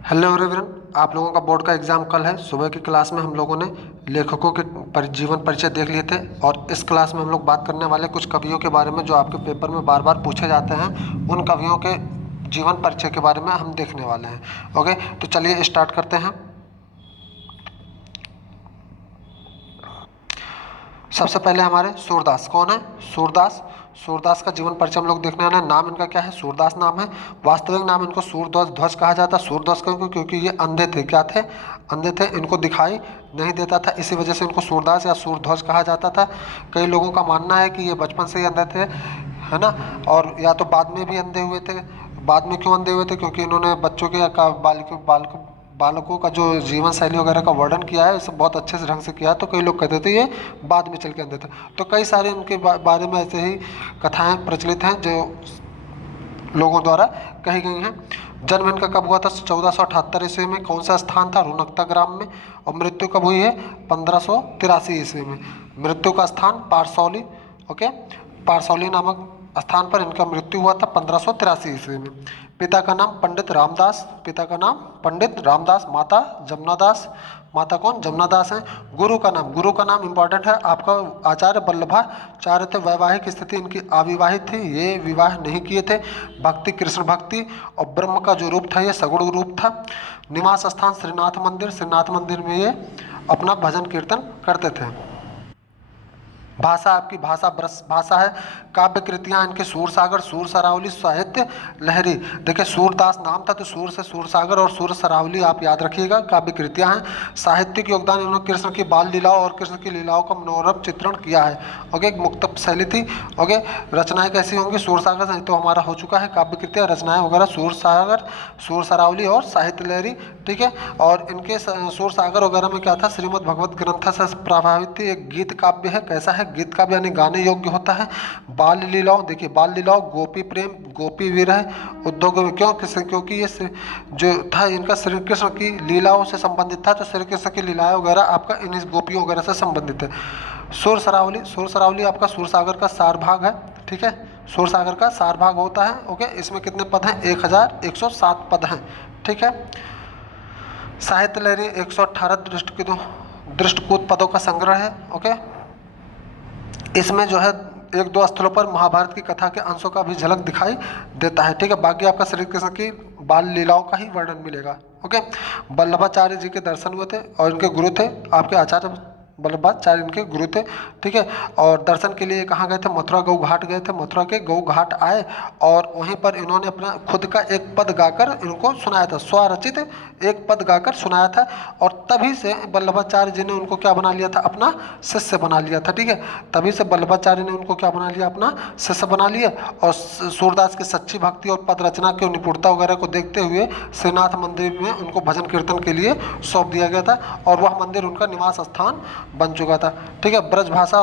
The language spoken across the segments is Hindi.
हेलो एवरीवन, आप लोगों का बोर्ड का एग्ज़ाम कल है। सुबह की क्लास में हम लोगों ने लेखकों के जीवन परिचय देख लिए थे और इस क्लास में हम लोग बात करने वाले कुछ कवियों के बारे में जो आपके पेपर में बार बार पूछे जाते हैं। उन कवियों के जीवन परिचय के बारे में हम देखने वाले हैं। ओके, तो चलिए स्टार्ट करते हैं। सबसे पहले हमारे सूरदास कौन है? सूरदास। सूरदास का जीवन परिचय हम लोग देखने वाले हैं। नाम इनका क्या है? सूरदास नाम है। वास्तविक नाम इनको सूरध्वज ध्वज कहा जाता है। सूरध्वज क्योंकि ये अंधे थे। क्या थे? अंधे थे। इनको दिखाई नहीं देता था, इसी वजह से इनको सूरदास या सूरध्वज कहा जाता था। कई लोगों का मानना है कि ये बचपन से ही अंधे थे, है ना, और या तो बाद में भी अंधे हुए थे। बाद में क्यों अंधे हुए थे? क्योंकि इन्होंने बच्चों के का बालकों का जो जीवन शैली वगैरह का वर्णन किया है, इसे बहुत अच्छे से ढंग से किया है। तो कई लोग कहते थे ये बाद में चल के अंधे थे। तो कई सारे इनके बारे में ऐसे ही कथाएं प्रचलित हैं जो लोगों द्वारा कही गई हैं। जन्म इनका कब हुआ था? 1478 ईस्वी में। कौन सा स्थान था? रुनकता ग्राम में। और मृत्यु कब हुई है? 1583 ईस्वी में। मृत्यु का स्थान पारसौली। ओके, पारसौली नामक स्थान पर इनका मृत्यु हुआ था 1583 ईस्वी में। पिता का नाम पंडित रामदास। पिता का नाम पंडित रामदास। माता जमुनादास। माता कौन? जमुनादास हैं। गुरु का नाम इंपॉर्टेंट है आपका, आचार्य वल्लभाचार्य थे। वैवाहिक स्थिति इनकी अविवाहित थी, ये विवाह नहीं किए थे। भक्ति कृष्ण भक्ति, और ब्रह्म का जो रूप था ये सगुण रूप था। निवास स्थान श्रीनाथ मंदिर। श्रीनाथ मंदिर में ये अपना भजन कीर्तन करते थे। भाषा आपकी भाषा ब्रज भाषा है। काव्य कृतियाँ इनके सूरसागर, सूर सरावली, साहित्य लहरी। देखिए सूरदास नाम था तो सूर से सूरसागर और सूर सरावली आप याद रखिएगा। काव्य कृतियाँ हैं। साहित्यिक योगदान इन्होंने कृष्ण की बाल लीलाओं और कृष्ण की लीलाओं का मनोरम चित्रण किया है। ओके, एक मुक्तक शैली थी। ओके, रचनाएं कैसी होंगी? सूरसागर से तो हमारा हो चुका है। काव्य कृतियाँ रचनाएं वगैरह सूरसागर, सूर सरावली और साहित्य लहरी। ठीक है, और इनके सूरसागर वगैरह में क्या था? श्रीमद् भगवत ग्रंथ से प्रभावित थी। एक गीत काव्य है। कैसा है? गीत काव्य यानी गाने योग्य होता है। बाल लीलाओं, देखिए बाल लीलाओं, गोपी प्रेम, गोपी विरह, उद्योग में क्यों क्योंकि ये जो था इनका श्री कृष्ण की लीलाओं से संबंधित था। तो श्री कृष्ण की लीलाएं वगैरह आपका इन गोपियों वगैरह से संबंधित है। सुर सरावली, सुर सरावली आपका सूरसागर का सार भाग है। ठीक है, सूरसागर का सार भाग होता है। ओके, इसमें कितने पद हैं? 1107 पद हैं। ठीक है। साहित्य लहरी 118 दृष्टिकूट पदों का संग्रह है। ओके, इसमें जो है एक दो स्थलों पर महाभारत की कथा के अंशों का भी झलक दिखाई देता है। ठीक है, बाकी आपका श्री कृष्ण की बाल लीलाओं का ही वर्णन मिलेगा। ओके, वल्लभाचार्य जी के दर्शन हुए थे और इनके गुरु थे आपके आचार्य वल्लभाचार्य, इनके गुरु थे। ठीक है, और दर्शन के लिए कहाँ गए थे? मथुरा गौ घाट गए थे। मथुरा के गौ घाट आए और वहीं पर इन्होंने अपना खुद का एक पद गाकर इनको सुनाया था। स्वरचित एक पद गाकर सुनाया था और तभी से वल्लभाचार्य जी ने उनको क्या बना लिया था? अपना शिष्य बना लिया था। ठीक है, तभी से वल्लभाचार्य ने उनको क्या बना लिया? अपना शिष्य बना लिया। और सूरदास की सच्ची भक्ति और पद रचना की निपुणता वगैरह को देखते हुए श्रीनाथ मंदिर में उनको भजन कीर्तन के लिए सौंप दिया गया था और वह मंदिर उनका निवास स्थान बन चुका था। ठीक है, ब्रज भाषा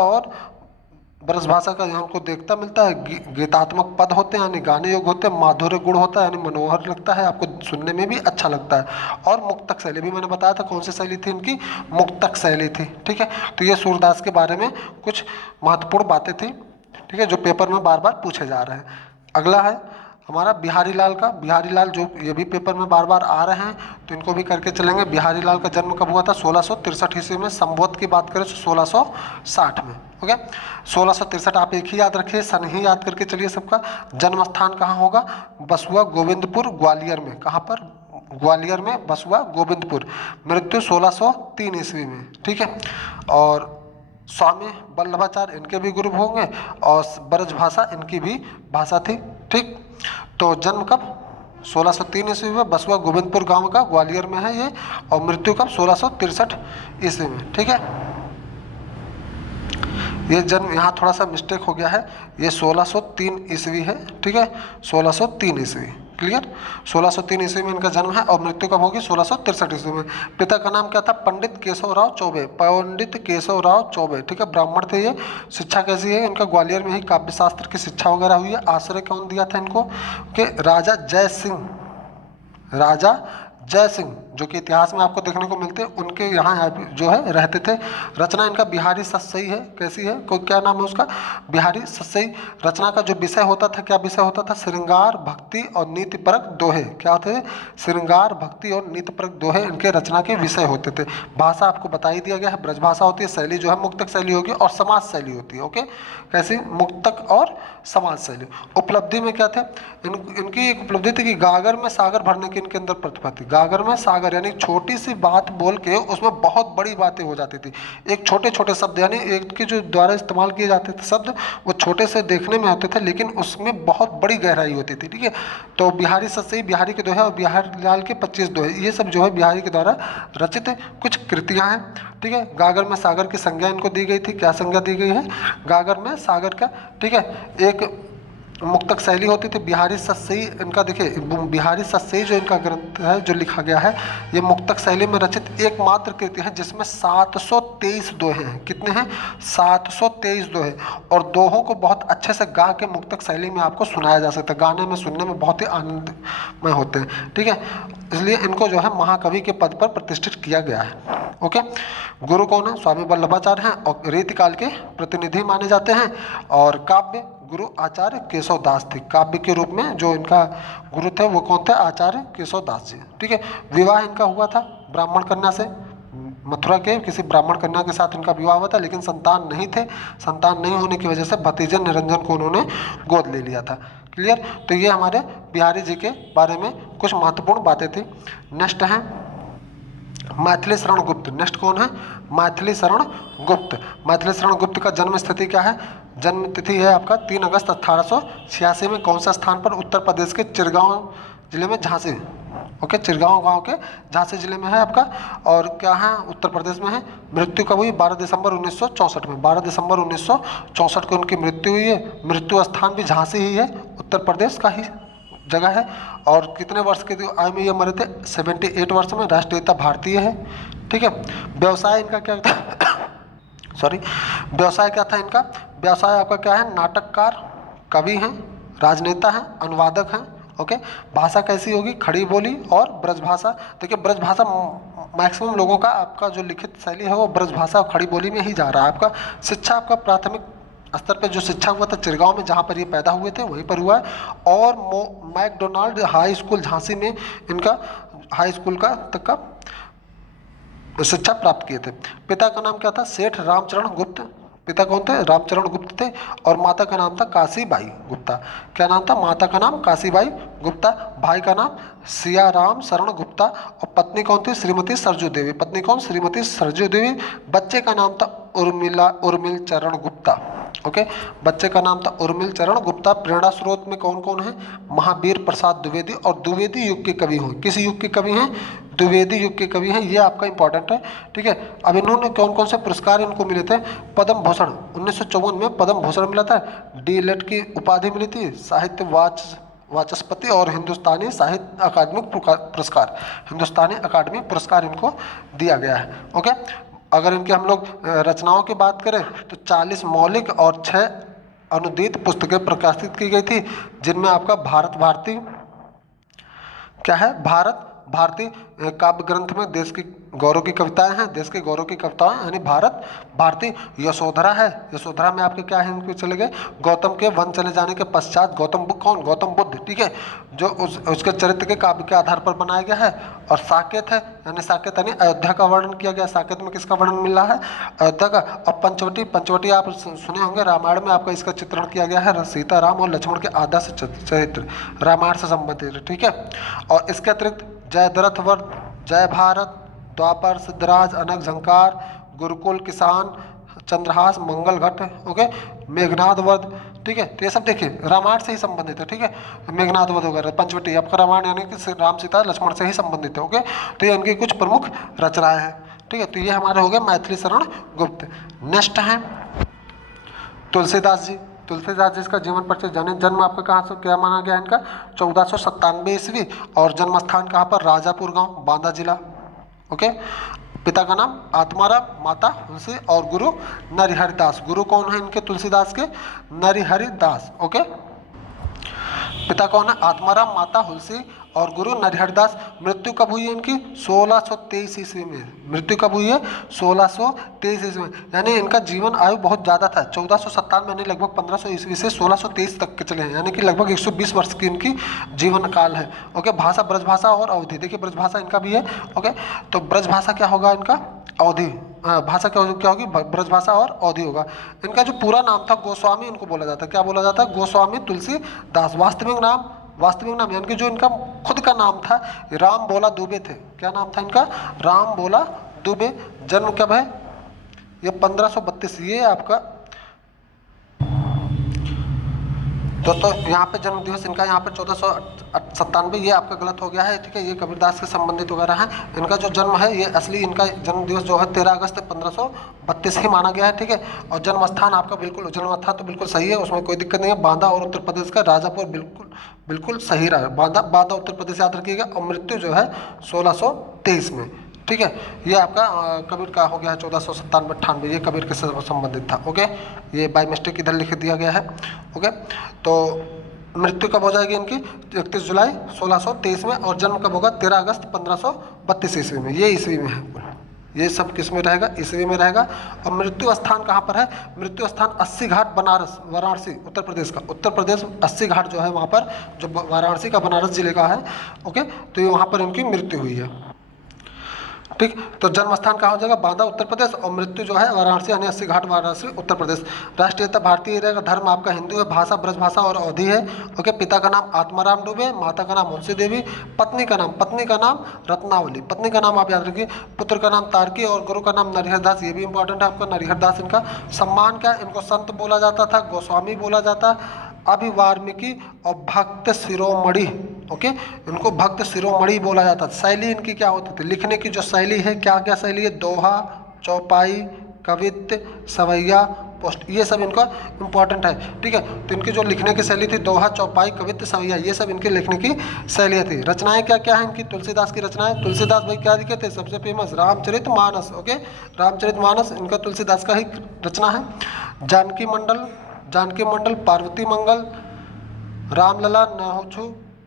का यहाँ हमको देखता मिलता है। गीतात्मक पद होते हैं यानी गाने योग्य होते हैं। माधुर्य गुण होता है यानी मनोहर लगता है, आपको सुनने में भी अच्छा लगता है। और मुक्तक शैली भी मैंने बताया था। कौन सी शैली थी इनकी? मुक्तक शैली थी। ठीक है, तो ये सूरदास के बारे में कुछ महत्वपूर्ण बातें थी। ठीक है, जो पेपर में बार बार पूछे जा रहे हैं। अगला है हमारा बिहारी लाल का। बिहारी लाल जो ये भी पेपर में बार बार आ रहे हैं तो इनको भी करके चलेंगे। बिहारी लाल का जन्म कब हुआ था? 1663 ईस्वी में। संवत की बात करें तो 1660 में। ओके, 1663 आप एक ही याद रखिए, सन ही याद करके चलिए सबका। जन्म स्थान कहाँ होगा? बसुआ गोविंदपुर ग्वालियर में। कहाँ पर? ग्वालियर में, बसुआ गोविंदपुर। मृत्यु 1603 ईस्वी में। ठीक है, और स्वामी वल्लभाचार्य इनके भी गुरु होंगे और ब्रज भाषा इनकी भी भाषा थी। ठीक, तो जन्म कब? 1603 ईस्वी में, बसुआ गोविंदपुर गांव का, ग्वालियर में है ये। और मृत्यु कब? 1663 ईस्वी में। ठीक है, ये जन्म यहाँ थोड़ा सा मिस्टेक हो गया है, ये 1603 ईस्वी है। ठीक है, 1603 ईस्वी। क्लियर? 1603 ईस्वी में इनका जन्म है और मृत्यु कब होगी? 1663 ईस्वी में। पिता का नाम क्या था? पंडित केशवराव चौबे। पंडित केशवराव चौबे। ठीक है, ब्राह्मण थे ये। शिक्षा कैसी है इनका? ग्वालियर में ही काव्य शास्त्र की शिक्षा वगैरह हुई है। आश्रय कौन दिया था इनको? कि राजा जय सिंह, जो कि इतिहास में आपको देखने को मिलते हैं, उनके यहाँ जो है रहते थे। रचना इनका बिहारी सतसई है। कैसी है, कोई क्या नाम है उसका, बिहारी सतसई। रचना का जो विषय होता था, क्या विषय होता था, श्रृंगार, भक्ति और नीतिपरक दोहे। क्या होते थे, श्रृंगार, भक्ति और नीतिपरक दोहे इनके रचना के विषय होते थे। भाषा आपको बता ही दिया गया है, ब्रज भाषा होती है। शैली जो है मुक्तक शैली होगी और समाज शैली होती है। ओके, कैसी, मुक्तक और समाज शैली। उपलब्धि में क्या थे, इनकी एक उपलब्धि थी कि गागर में सागर भरने की इनके अंदर प्रतिभा थी। गागर में सागर यानी छोटी सी बात बोल के उसमें बहुत बड़ी बातें हो जाती थी। एक छोटे छोटे शब्द यानी एक के जो द्वारा इस्तेमाल किए जाते थे शब्द, वो छोटे से देखने में होते थे लेकिन उसमें बहुत बड़ी गहराई होती थी। ठीक है, तो बिहारी सतसई, बिहारी के दोहे और बिहारी लाल के 25 दोहे, ये सब जो है बिहारी के द्वारा रचित कुछ कृतियाँ हैं। ठीक है, गागर में सागर की संज्ञा इनको दी गई थी। क्या संज्ञा दी गई है, गागर में सागर का। ठीक है, एक मुक्तक शैली होती थी। बिहारी सतसई इनका, देखिए बिहारी सतसई जो इनका ग्रंथ है जो लिखा गया है, ये मुक्तक शैली में रचित एकमात्र कृति है जिसमें 723 दोहे हैं। कितने हैं, 723 दोहे। और दोहों को बहुत अच्छे से गा के मुक्तक शैली में आपको सुनाया जा सकता है। गाने में, सुनने में बहुत ही आनंदमय होते हैं। ठीक है, इसलिए इनको जो है महाकवि के पद पर प्रतिष्ठित किया गया है। ओके, गुरु कौन है, स्वामी वल्लभाचार्य हैं और रीतिकाल के प्रतिनिधि माने जाते हैं। और काव्य गुरु आचार्य केशव दास थे। काव्य के रूप में जो इनका गुरु थे वो कौन थे, आचार्य केशव दास जी। ठीक है, विवाह इनका हुआ था ब्राह्मण कन्या से। मथुरा के किसी ब्राह्मण कन्या के साथ इनका विवाह हुआ था, लेकिन संतान नहीं थे। संतान नहीं होने की वजह से भतीजे निरंजन को उन्होंने गोद ले लिया था। क्लियर, तो ये हमारे बिहारी जी के बारे में कुछ महत्वपूर्ण बातें थी। नेक्स्ट है मैथिली शरण गुप्त। नेक्स्ट कौन है, मैथिली शरण गुप्त। मैथिली शरण गुप्त का जन्म स्थिति क्या है, जन्म तिथि है आपका 3 अगस्त 1886 में। कौन सा स्थान पर, उत्तर प्रदेश के चिरगांव जिले में, झांसी। ओके, चिरगांव गांव के झांसी जिले में है आपका। और क्या है, उत्तर प्रदेश में है। मृत्यु कब हुई, 12 दिसंबर 1964 में। 12 दिसंबर 1964 को उनकी मृत्यु हुई है। मृत्यु स्थान भी झांसी ही है, उत्तर प्रदेश का ही जगह है। और कितने वर्ष के आयु में ये मरे थे, 78 वर्ष में। राष्ट्रीयता भारतीय है। ठीक है, व्यवसाय इनका क्या था सॉरी, व्यवसाय क्या था इनका, व्यवसाय आपका क्या है, नाटककार, कवि हैं, राजनेता हैं, अनुवादक हैं। ओके, भाषा कैसी होगी, खड़ी बोली और ब्रज भाषा। देखिए ब्रज भाषा मैक्सिमम लोगों का, आपका जो लिखित शैली है वो ब्रज भाषा और खड़ी बोली में ही जा रहा है आपका। शिक्षा आपका प्राथमिक स्तर पे जो शिक्षा हुआ था चिरगांव में, जहाँ पर ये पैदा हुए थे वहीं पर हुआ है। और मैकडोनाल्ड हाई स्कूल झांसी में इनका हाई स्कूल का तक का शिक्षा प्राप्त किए थे। पिता का नाम क्या था, सेठ रामचरण गुप्त। पिता कौन थे, रामचरण गुप्त थे। और माता का नाम था काशीबाई गुप्ता। क्या नाम था, माता का नाम काशीबाई गुप्ता। भाई का नाम सियाराम शरण गुप्ता। और पत्नी कौन थी, श्रीमती सरजू देवी। पत्नी कौन, श्रीमती सरजू देवी। बच्चे का नाम था उर्मिल चरण गुप्ता। ओके, बच्चे का नाम था उर्मिल चरण गुप्ता। प्रेरणा स्रोत में कौन कौन है, महावीर प्रसाद द्विवेदी। और द्विवेदी युग के कवि हैं, किस युग के कवि हैं, द्विवेदी युग के कवि हैं। ये आपका इंपॉर्टेंट है। ठीक है, अब इन्होंने कौन कौन से पुरस्कार इनको मिले थे, पद्म भूषण 1954 में पद्म भूषण मिला था। डीएलएड की उपाधि मिली थी, साहित्य वाचस्पति और हिंदुस्तानी साहित्य अकादमिक पुरस्कार, हिंदुस्तानी अकादमी पुरस्कार इनको दिया गया है। ओके, अगर इनके हम लोग रचनाओं की बात करें तो 40 मौलिक और 6 अनुदित पुस्तकें प्रकाशित की गई थी, जिनमें आपका भारत भारती क्या है, भारत भारती काव्य ग्रंथ में देश की गौरव की कविताएं हैं, देश के गौरव की कविताएं यानी भारत भारती। यशोधरा है, यशोधरा में आपके क्या है, इनके चले गए गौतम के वन चले जाने के पश्चात गौतम बुद्ध, कौन, गौतम बुद्ध। ठीक है, जो उसके चरित्र के काव्य के आधार पर बनाया गया है। और साकेत है, यानी साकेत यानी अयोध्या का वर्णन किया गया। साकेत में किसका वर्णन मिल रहा है, अयोध्या का। और पंचवटी, पंचवटी आप सुने होंगे, रामायण में आपका इसका चित्रण किया गया है। सीता राम और लक्ष्मण के आदर्श चरित्र रामायण से संबंधित। ठीक है, और इसके अतिरिक्त जय द्रथवर्ध, जय भारत, द्वापर, सिद्धराज, अनक, झंकार, गुरुकुल, किसान, चंद्रहास, मंगल घट, ओके, मेघनाद वध। ठीक है, तो ये सब देखिए रामायण से ही संबंधित है। ठीक है, मेघनाद वध वगैरह, पंचवटी आपका रामायण यानी कि राम सीता लक्ष्मण से ही संबंधित है। ओके, तो ये इनकी कुछ प्रमुख रचनाएं हैं। ठीक है, तो ये हमारे हो गए मैथिली शरण गुप्त। नेक्स्ट है तुलसीदास जी। तुलसीदास जी का जीवन परिचय जाने। जन्म आपका कहाँ से क्या माना गया इनका, 1497 ईस्वी। और जन्म स्थान कहाँ पर, राजापुर गांव, बांदा जिला। ओके, पिता का नाम आत्माराम, माता तुलसी और गुरु नरिहरिदास। गुरु कौन है इनके तुलसीदास के, नरिहरिदास। ओके, पिता कौन है, आत्माराम, माता हुलसी और गुरु नरहरदास। मृत्यु कब हुई है इनकी? 1623 ईस्वी में। मृत्यु कब हुई है? 1623 ईस्वी में। यानी इनका जीवन आयु बहुत ज़्यादा था, 1497 यानी लगभग 1500 ईस्वी से 1623 तक के चले हैं, यानी कि लगभग 120 वर्ष की इनकी जीवन काल है। ओके, भाषा ब्रजभाषा और अवधि, देखिए ब्रजभाषा इनका भी है। ओके, तो ब्रजभाषा क्या होगा इनका? अवधि। भाषा क्या होगी? ब्रजभाषा और अवधि होगा। इनका जो पूरा नाम था गोस्वामी इनको बोला जाता है। क्या बोला जाता है? गोस्वामी तुलसीदास। वास्तविक नाम यानी कि जो इनका खुद का नाम था राम भोला दुबे थे। क्या नाम था इनका? राम भोला दुबे। जन्म कब है? ये 1532। ये आपका दोस्तों यहाँ पे जन्म दिवस इनका यहाँ पे 1497, ये आपका गलत हो गया है, ठीक है। ये कबीरदास से संबंधित वगैरह है। इनका जो जन्म है ये असली इनका जन्म दिवस जो है 13 अगस्त 1532 ही माना गया है, ठीक है। और जन्म स्थान आपका बिल्कुल, जन्म स्थान तो बिल्कुल सही है, उसमें कोई दिक्कत नहीं है। बांदा और उत्तर प्रदेश का राजापुर बिल्कुल सही रहा है। बांदा उत्तर प्रदेश याद रखिएगा। और मृत्यु जो है 1623 में, ठीक है। ये आपका कबीर का हो गया है 1497-98, ये कबीर के साथ संबंधित था। ओके, ये बाय मिस्टेक इधर लिख दिया गया है। ओके, तो मृत्यु कब हो जाएगी इनकी? 31 जुलाई 1623 में। और जन्म कब होगा? 13 अगस्त 1532 ईस्वी में। ये ईस्वी में है, ये सब किस में रहेगा? ईस्वी में रहेगा। और मृत्यु स्थान कहाँ पर है? मृत्यु स्थान 80 घाट बनारस, वाराणसी, उत्तर प्रदेश का। उत्तर प्रदेश 80 घाट जो है वहाँ पर, जो वाराणसी का बनारस जिले का है। ओके, तो ये वहाँ पर इनकी मृत्यु हुई है, ठीक। तो जन्म स्थान कहाँ हो जाएगा? बांदा उत्तर प्रदेश। और मृत्यु जो है वाराणसी यानी 80 घाट वाराणसी उत्तर प्रदेश। राष्ट्रीयता भारतीय रहेगा। धर्म आपका हिंदू है। भाषा ब्रजभाषा और अवधि है। ओके, पिता का नाम आत्माराम दुबे, माता का नाम मुंशी देवी, पत्नी का नाम रत्नावली। पत्नी का नाम आप याद रखिए। पुत्र का नाम तारकी और गुरु का नाम नरहरदास। ये भी इंपॉर्टेंट है आपका, नरहरदास इनका। सम्मान क्या? इनको संत बोला जाता था, गोस्वामी बोला जाता, अभिवार्मिकी और भक्त शिरोमणि। ओके, इनको भक्त शिरोमणि बोला जाता था। शैली इनकी क्या होती थी? लिखने की जो शैली है, क्या क्या शैली है? दोहा, चौपाई, कवित्त, सवैया, पोस्ट, ये सब इनका इंपॉर्टेंट है, ठीक है। तो इनकी जो लिखने की शैली थी, दोहा, चौपाई, कवित्त, सवैया, ये सब इनके लिखने की शैलियाँ थी। रचनाएं क्या क्या है इनकी? तुलसीदास की रचनाएं। तुलसीदास भाई क्या लिखे थे? सबसे फेमस रामचरितमानस। ओके, रामचरितमानस इनका तुलसीदास का ही रचना है। जानकी मंडल, पार्वती मंगल, रामलला, नहुछु,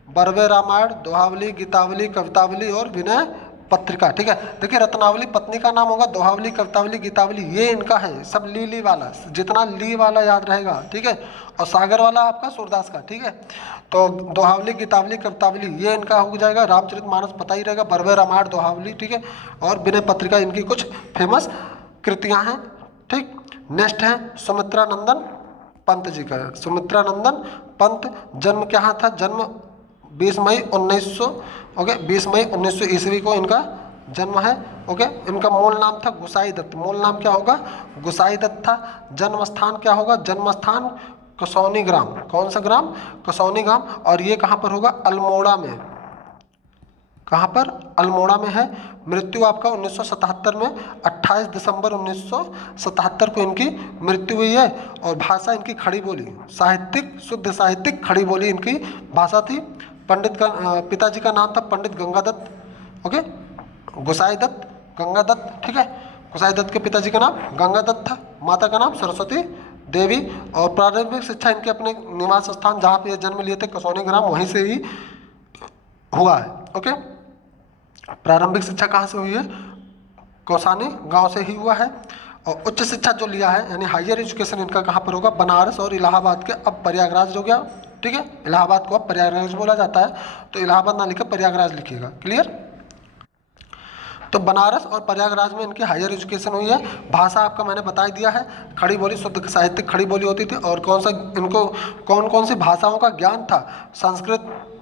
बरवे रामायण, दोहावली, गीतावली, कवितावली और विनय पत्रिका, ठीक है। देखिए रत्नावली पत्नी का नाम होगा, दोहावली, कवितावली, गीतावली ये इनका है। सब ली वाला, जितना ली वाला याद रहेगा, ठीक है। और सागर वाला आपका सूरदास का, ठीक है। तो दोहावली, गीतावली, कवितावली ये इनका हो जाएगा। रामचरितमानस पता ही रहेगा, बरवे रामायण, दोहावली, ठीक है। और विनय पत्रिका इनकी कुछ फेमस कृतियाँ हैं, ठीक। नेक्स्ट है सुमित्रा नंदन पंत जी का। सुमित्रा नंदन पंत, जन्म क्या था? जन्म 20 मई 1900, ओके, 20 मई 1900 ईस्वी को इनका जन्म है। ओके, इनका मूल नाम था गुसाई दत्त। मूल नाम क्या होगा? गुसाई दत्त था। जन्म स्थान क्या होगा? जन्म स्थान कसौनी ग्राम। कौन सा ग्राम? कसौनी ग्राम। और ये कहाँ पर होगा? अल्मोड़ा में। कहाँ पर? अल्मोड़ा में है। मृत्यु आपका 1977 में, 28 दिसंबर 1977 को इनकी मृत्यु हुई है। और भाषा इनकी खड़ी बोली, साहित्यिक, शुद्ध साहित्यिक खड़ी बोली इनकी भाषा थी। पंडित का पिताजी का नाम था पंडित गंगादत्त। ओके, गोसाई दत्त, गंगादत्त, ठीक है। गोसाई दत्त के पिताजी का नाम गंगादत्त था, माता का नाम सरस्वती देवी। और प्रारंभिक शिक्षा इनके अपने निवास स्थान जहाँ पे जन्म लिए थे कसौनी ग्राम, वहीं से ही हुआ है। ओके, प्रारंभिक शिक्षा कहाँ से हुई है? कौसानी गांव से ही हुआ है। और उच्च शिक्षा जो लिया है यानी हायर एजुकेशन इनका कहाँ पर होगा? बनारस और इलाहाबाद के, अब प्रयागराज हो गया, ठीक है। इलाहाबाद को अब प्रयागराज बोला जाता है, तो इलाहाबाद ना लिखकर प्रयागराज लिखिएगा, क्लियर। तो बनारस और प्रयागराज में इनकी हायर एजुकेशन हुई है। भाषा आपका मैंने बता ही दिया है, खड़ी बोली, शुद्ध साहित्यिक खड़ी बोली होती थी। और इनको कौन कौन सी भाषाओं का ज्ञान था?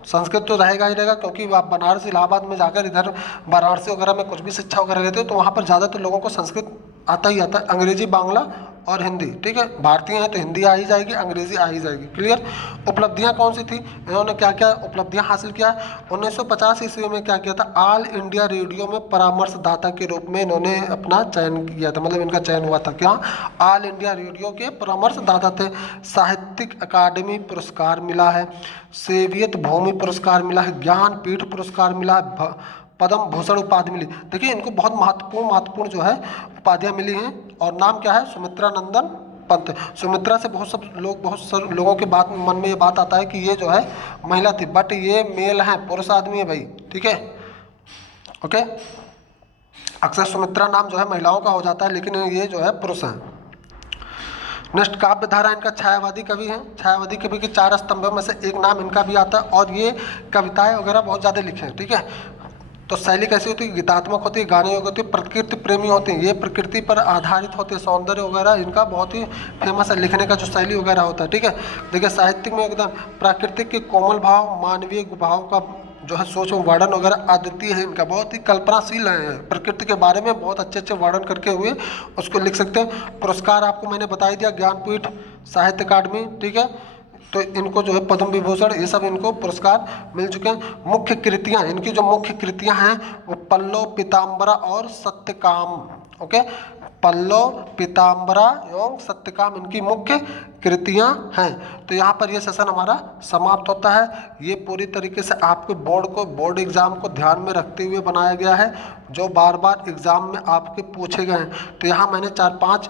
संस्कृत तो रहेगा ही रहेगा, क्योंकि आप बनारस इलाहाबाद में जाकर इधर वाराणसी वगैरह में कुछ भी शिक्षा वगैरह लेते हो तो वहाँ पर ज़्यादातर लोगों को संस्कृत आता ही आता है। अंग्रेजी, बांग्ला और हिंदी, ठीक है। भारतीय हैं तो हिंदी आ ही जाएगी, अंग्रेजी आ ही जाएगी, क्लियर। उपलब्धियां कौन सी थी? इन्होंने क्या क्या उपलब्धियां हासिल किया? 1950 ईस्वी में क्या किया था? ऑल इंडिया रेडियो में परामर्शदाता के रूप में इन्होंने अपना चयन किया था, मतलब इनका चयन हुआ था। क्या? ऑल इंडिया रेडियो के परामर्शदाता थे। साहित्यिक अकादमी पुरस्कार मिला है, सेवियत भूमि पुरस्कार मिला है, ज्ञानपीठ पुरस्कार मिला है, पद्म भूषण उपाधि मिली। देखिए इनको बहुत महत्वपूर्ण जो है उपाधियाँ मिली हैं। और नाम क्या है? सुमित्रा नंदन पंत। सुमित्रा से बहुत सारे लोगों के बात मन में ये बात आता है कि ये जो है महिला थी, बट ये मेल है, पुरुष आदमी है भाई, ठीक है, ओके। अक्सर सुमित्रा नाम जो है महिलाओं का हो जाता है, लेकिन ये जो है पुरुष है। नेक्स्ट, काव्य धारा इनका छायावादी कवि है। छायावादी कवि के 4 स्तंभों में से एक नाम इनका भी आता है, और ये कविताएं वगैरह बहुत ज़्यादा लिखे हैं, ठीक है। तो शैली कैसी होती है, गीतात्मक होती है, गाने योग्य होती है, प्रकृति प्रेमी होते हैं, ये प्रकृति पर आधारित होते हैं, सौंदर्य वगैरह इनका बहुत ही फेमस है, लिखने का जो शैली वगैरह होता है, ठीक है। देखिए साहित्यिक में एकदम प्राकृतिक के कोमल भाव, मानवीय भाव का जो है सोच वर्णन वगैरह अद्वितीय है इनका, बहुत ही कल्पनाशील है, प्रकृति के बारे में बहुत अच्छे अच्छे वर्णन करके हुए उसको लिख सकते हैं। पुरस्कार आपको मैंने बता ही दिया, ज्ञानपीठ, साहित्य अकादमी, ठीक है। तो इनको जो है पद्म विभूषण, ये सब इनको पुरस्कार मिल चुके हैं। मुख्य कृतियां, इनकी जो मुख्य कृतियां हैं वो पल्लव, पीताम्बरा और सत्यकाम, ओके। पल्लव, पीताम्बरा एवं सत्यकाम इनकी मुख्य कृतियां हैं। तो यहाँ पर ये सेशन हमारा समाप्त होता है। ये पूरी तरीके से आपके बोर्ड एग्जाम को ध्यान में रखते हुए बनाया गया है, जो बार बार एग्जाम में आपके पूछे गए हैं। तो यहाँ मैंने 4-5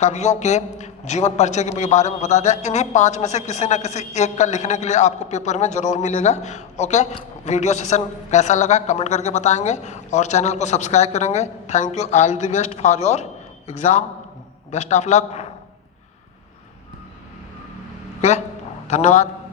कवियों के जीवन परिचय के बारे में बता दिया। इन्हीं 5 में से किसी न किसी एक का लिखने के लिए आपको पेपर में जरूर मिलेगा, ओके। वीडियो सेशन कैसा लगा कमेंट करके बताएंगे, और चैनल को सब्सक्राइब करेंगे। Thank you, all the best for your exam, best of luck, okay, धन्यवाद।